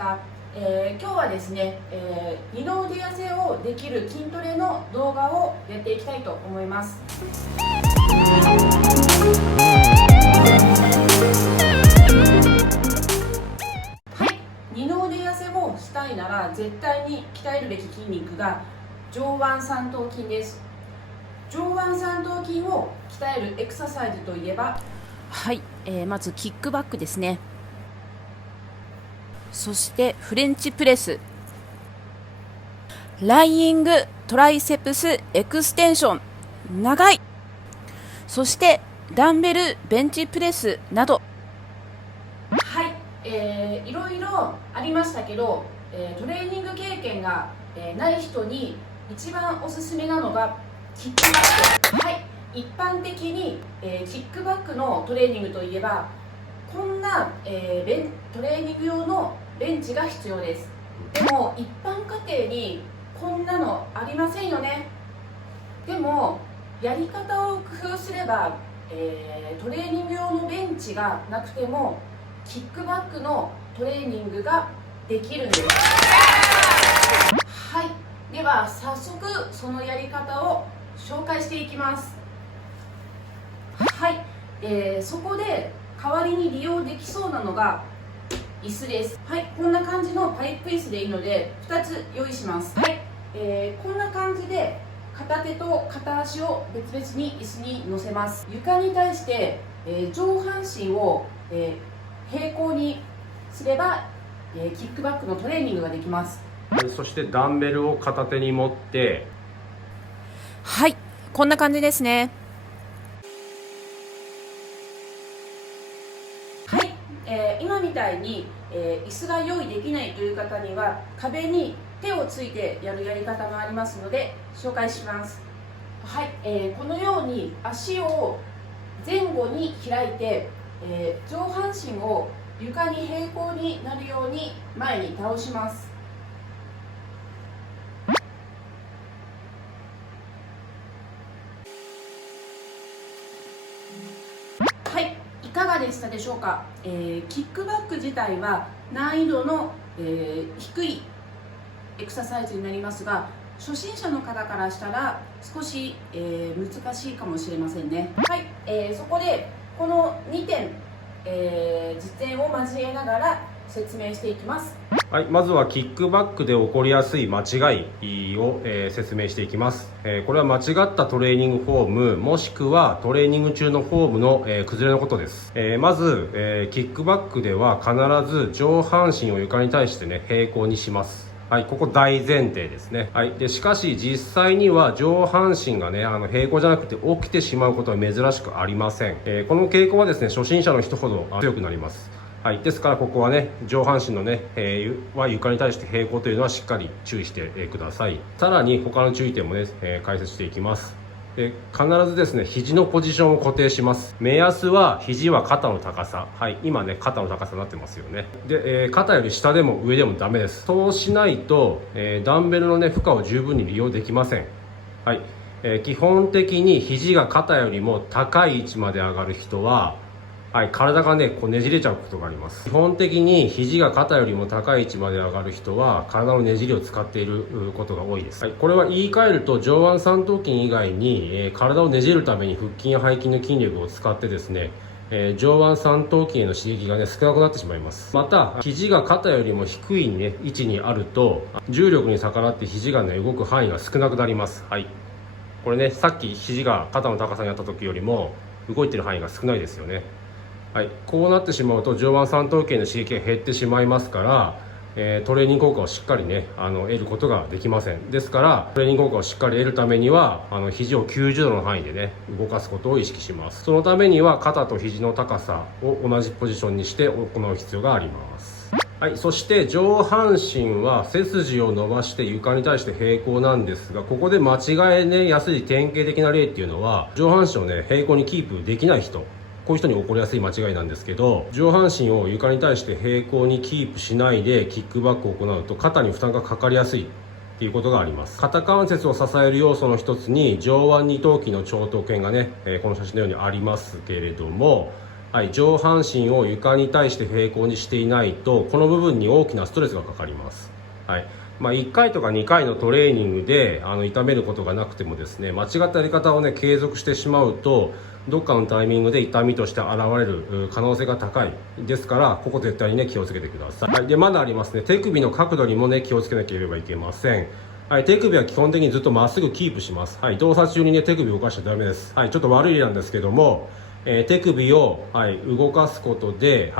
か？今日はですね、二の腕痩せをできる筋トレの動画をやっていきたいと思います。はい、二の腕痩せをしたいなら絶対に鍛えるべき筋肉が上腕三頭筋です。上腕三頭筋を鍛えるエクササイズといえば、はい、まずキックバックですね。そしてフレンチプレス、ライイングトライセプスエクステンション、長い、そしてダンベルベンチプレスなど、はい、いろいろありましたけど、トレーニング経験が、ない人に一番おすすめなのがキックバック。はい、一般的に、キックバックのトレーニングといえばこんな、トレーニング用のベンチが必要です。でも一般家庭にこんなのありませんよね。でもやり方を工夫すれば、トレーニング用のベンチがなくてもキックバックのトレーニングができるんです。はい、では早速そのやり方を紹介していきます。はい、そこで代わりに利用できそうなのが椅子です。はい、こんな感じのパイプ椅子でいいので2つ用意します。はい、こんな感じで片手と片足を別々に椅子に乗せます。床に対して、上半身を、平行にすれば、キックバックのトレーニングができます。はい、そしてダンベルを片手に持って、はい、こんな感じですね。はい、今みたいに、椅子が用意できないという方には壁に手をついてやるやり方もありますので紹介します。はい、このように足を前後に開いて、上半身を床に平行になるように前に倒します。はい、いかがでしたでしょうか？キックバック自体は難易度の、低いエクササイズになりますが、初心者の方からしたら少し、難しいかもしれませんね。はい、そこでこの2点、実演を交えながら説明していきます。はい、まずはキックバックで起こりやすい間違いを、説明していきます。これは間違ったトレーニングフォームもしくはトレーニング中のフォームの、崩れのことです。まず、キックバックでは必ず上半身を床に対してね平行にします。はい、ここ大前提ですね。はい、でしかし実際には上半身がね平行じゃなくて起きてしまうことは珍しくありません。この傾向はですね初心者の人ほど強くなります。はい、ですからここはね上半身のね、は床に対して平行というのはしっかり注意して、ください。さらに他の注意点もね、解説していきます。で必ずですね肘のポジションを固定します。目安は肘は肩の高さ。はい、今ね肩の高さになってますよね。で、肩より下でも上でもダメです。そうしないと、ダンベルのね負荷を十分に利用できません。はい、基本的に肘が肩よりも高い位置まで上がる人は、はい、体がねこうねじれちゃうことがあります。基本的に肘が肩よりも高い位置まで上がる人は体のねじりを使っていることが多いです。はい、これは言い換えると上腕三頭筋以外に、体をねじるために腹筋や背筋の筋力を使ってですね、上腕三頭筋への刺激がね少なくなってしまいます。また肘が肩よりも低い、ね、位置にあると重力に逆らって肘がね動く範囲が少なくなります。はい、これねさっき肘が肩の高さにあった時よりも動いてる範囲が少ないですよね。はい、こうなってしまうと上腕三頭筋の刺激が減ってしまいますから、トレーニング効果をしっかりね得ることができません。ですからトレーニング効果をしっかり得るためには肘を90度の範囲でね動かすことを意識します。そのためには肩と肘の高さを同じポジションにして行う必要があります。はい、そして上半身は背筋を伸ばして床に対して平行なんですが、ここで間違えねやすい典型的な例っていうのは上半身をね平行にキープできない人、こういう人に起こりやすい間違いなんですけど、上半身を床に対して平行にキープしないでキックバックを行うと肩に負担がかかりやすいっていうことがあります。肩関節を支える要素の一つに上腕二頭筋の長頭腱がね、この写真のようにありますけれども、はい、上半身を床に対して平行にしていないとこの部分に大きなストレスがかかります。はい、1回とか2回のトレーニングで痛めることがなくてもですね、間違ったやり方をね継続してしまうとどっかのタイミングで痛みとして現れる可能性が高いですから、ここ絶対にね気をつけてください。はい、でまだありますね、手首の角度にもね気をつけなければいけません。はい、手首は基本的にずっとまっすぐキープします。はい、動作中にね手首を動かしちゃダメです。はい、ちょっと悪い例なんですけども、手首を、動かすことで、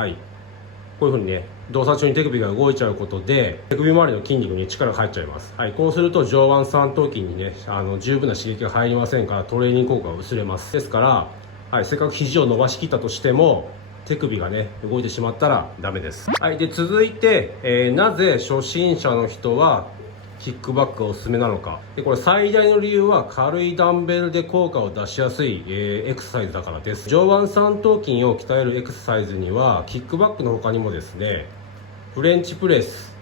こういうふうにね動作中に手首が動いちゃうことで手首周りの筋肉に力が入っちゃいます。はい、こうすると上腕三頭筋にね十分な刺激が入りませんからトレーニング効果が薄れます。ですから、せっかく肘を伸ばしきったとしても手首がね動いてしまったらダメです。はい、で続いて、なぜ初心者の人はキックバックがおすすめなのか。でこれ最大の理由は軽いダンベルで効果を出しやすい、エクササイズだからです。上腕三頭筋を鍛えるエクササイズにはキックバックの他にもですね、フレンチプレス、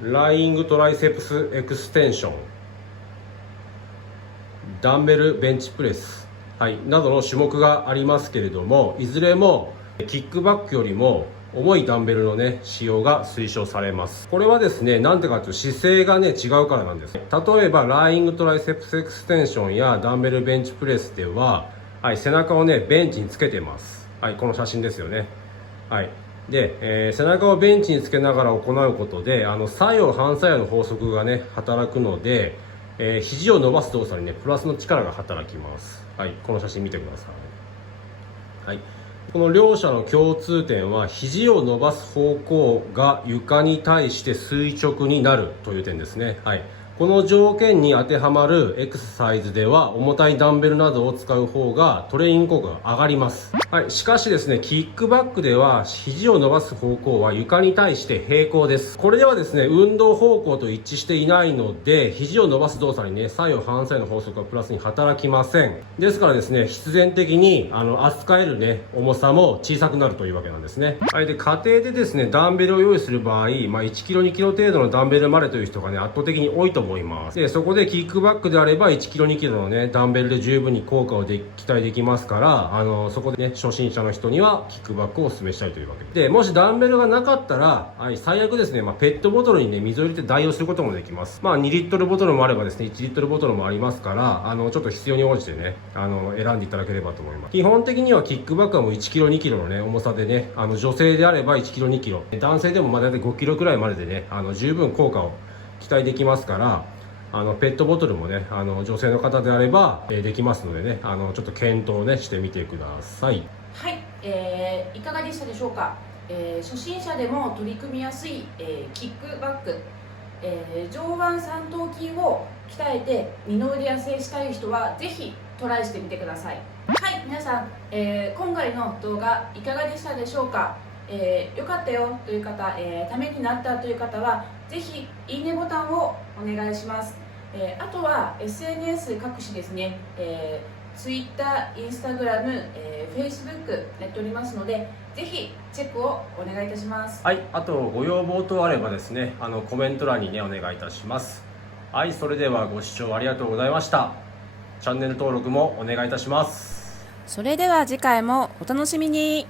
ライングトライセプスエクステンション、ダンベルベンチプレス、などの種目がありますけれども、いずれもキックバックよりも重いダンベルのね使用が推奨されます。これはですね、なんでかというと姿勢がね違うからなんです。例えばライングトライセプスエクステンションやダンベルベンチプレスでは、背中をねベンチにつけてます。この写真ですよね。で、背中をベンチにつけながら行うことで作用反作用の法則がね働くので、肘を伸ばす動作にねプラスの力が働きます。この写真見てください。この両者の共通点は肘を伸ばす方向が床に対して垂直になるという点ですね。この条件に当てはまるエクササイズでは重たいダンベルなどを使う方がトレーニング効果が上がります。しかしですね、キックバックでは肘を伸ばす方向は床に対して平行です。これではですね、運動方向と一致していないので肘を伸ばす動作にね作用反作用の法則がプラスに働きません。ですからですね、必然的に扱えるね重さも小さくなるというわけなんですね。で家庭でですねダンベルを用意する場合、1キロ2キロ程度のダンベルまでという人がね圧倒的に多いと思います。でそこでキックバックであれば1キロ2キロのねダンベルで十分に効果を期待できますから、そこでね初心者の人にはキックバックをお勧めしたいというわけで、もしダンベルがなかったら、最悪ですね、ペットボトルにね水を入れて代用することもできます。2リットルボトルもあればですね1リットルボトルもありますから、ちょっと必要に応じてね選んでいただければと思います。基本的にはキックバックはもう1キロ2キロのね重さでね女性であれば1キロ2キロ、男性でも大体5キロくらいまででね十分効果を期待できますから、ペットボトルもね女性の方であれば、できますのでねちょっと検討ねしてみてください。いかがでしたでしょうか。初心者でも取り組みやすい、キックバック、上腕三頭筋を鍛えて二の腕痩せしたい人はぜひトライしてみてください。皆さん、今回の動画いかがでしたでしょうか。よかったよという方、ためになったという方はぜひいいねボタンをお願いします。あとは SNS 各種ですね、Twitter、Instagram、Facebook やっておりますので、ぜひチェックをお願いいたします。あとご要望等あればですねコメント欄にねお願いいたします。それではご視聴ありがとうございました。チャンネル登録もお願いいたします。それでは次回もお楽しみに。